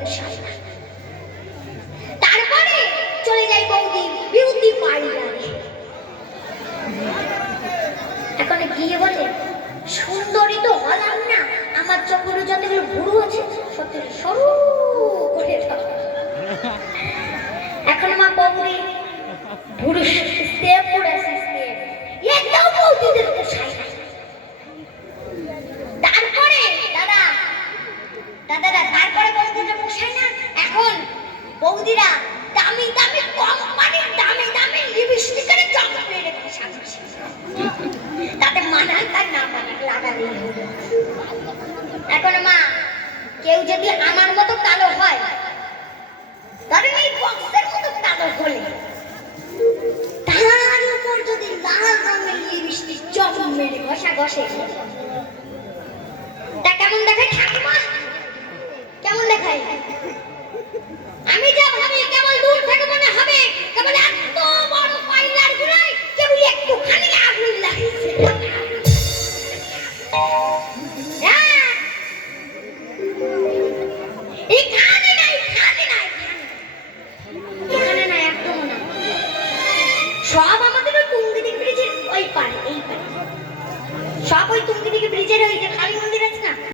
পোষায় না। তারপরে চলে যায় বৌদি বিউটি পার্লারে। এখন গিয়ে বলে, সুন্দরী তো হলাম না, আমার চোখগুলো যতগুলো ভুরু আছে সত্যি সরু করে দাও। এখন মা বৌদি ভুরু স্টেপ করেছে, স্টেপ একদম বৌদিদের পোষায় না। তারপরে দাদা তারপরে বৌদিদের পোষায় না। এখন বৌদিরা দামি দামি কোম্পানির দামি দামি লিপস্টিকের চক মেরে বসাচ্ছে, তাতে মানায় তার না মানায় লাগালেই হলো। এখন মা কেউ যদি আমার মতো কালো হয়, ধরেন এই বক্সের মতো কালো হলে, তার উপর যদি লাল রঙের লিপস্টিক চক মেরে ঘষা ঘষে, তা কেমন দেখায় ঠাকুমা? কেমন দেখায়? আমি যা ভাবি কেবল দূর থেকে মনে হবে কেবল এত বড় পাইলার গুলাই কেবল একটুখানি আগুন লাগিয়েছে। এখানে নাই একদম না। সব আমাদের ওই টুঙ্গিদিঘি ব্রিজের ওই পারে, এই পারে, সব ওই টুঙ্গিদিঘি ব্রিজের ওই যে খালি